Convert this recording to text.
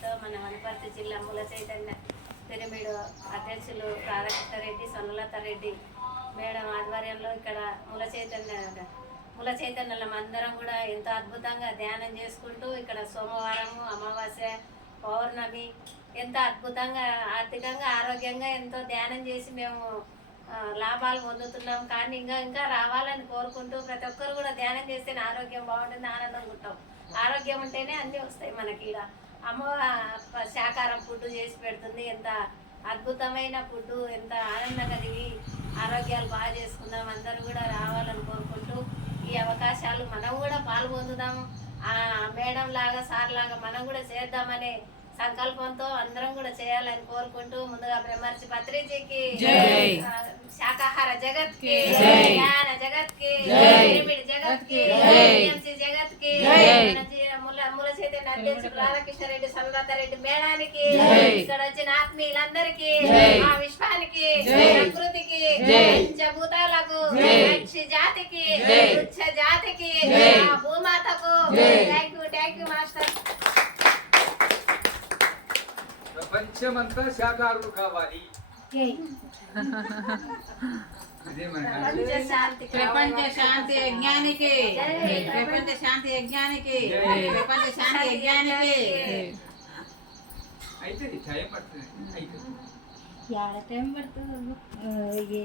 ఆశీస్సులతో మన వనపర్తి జిల్లా మూల చైతన్య పిరమిడ్ అధ్యక్షులు రాధాకృష్ణారెడ్డి సొన్నలత రెడ్డి మేడం ఆధ్వర్యంలో ఇక్కడ మూల చైతన్యంలో అందరం కూడా ఎంతో అద్భుతంగా ధ్యానం చేసుకుంటూ ఇక్కడ సోమవారము అమావాస్య పౌర్ణమి ఎంతో అద్భుతంగా ఆర్థికంగా ఆరోగ్యంగా ఎంతో ధ్యానం చేసి మేము లాభాలు పొందుతున్నాం. కానీ ఇంకా రావాలని కోరుకుంటూ ప్రతి ఒక్కరు కూడా ధ్యానం చేస్తే ఆరోగ్యం బాగుంటుంది, ఆనందంగా ఉంటాం. ఆరోగ్యం ఉంటేనే అన్నీ వస్తాయి మనకి. ఇక్కడ అమ్మ శాకాహారం ఫుడ్ చేసి పెడుతుంది, ఎంత అద్భుతమైన ఫుడ్, ఎంత ఆనందంగా కలిగి ఆరోగ్యాలు బాగా చేసుకుందాం. అందరూ కూడా రావాలని కోరుకుంటూ ఈ అవకాశాలు మనం కూడా పాల్పొందుదాము. మేడం లాగా సార్ లాగా మనం కూడా చేద్దామనే సంకల్పంతో అందరం కూడా చేయాలని కోరుకుంటూ ముందుగా బ్రహ్మర్షి పత్రిజీకి, శాకాహార జగత్ కి, జ్ఞాన జగత్ కి, పిరమిడ్ జగత్ కి, జగత్ కి, మూల చైతన్య అధ్యక్షుడు రాధాకృష్ణారెడ్డి సొన్నలత రెడ్డి మేడానికి, ఇక్కడ వచ్చిన ఆత్మీయులందరికీ, ఆ విశ్వానికి, ప్రకృతికి, పంచభూతాలకు, పక్షి జాతికి, వృక్ష జాతికి, ఆ భూమాతకు థ్యాంక్ యూ మాస్టర్. ప్రపంచమంతా శాకాహారులు కావాలి. ప్రపంచ శాంతి యజ్ఞానికి, ప్రపంచ శాంతి యజ్ఞానికి, ప్రపంచ శాంతి యజ్ఞానికి. అయితే టైం పడుతుంది. టైం పడుతుంది.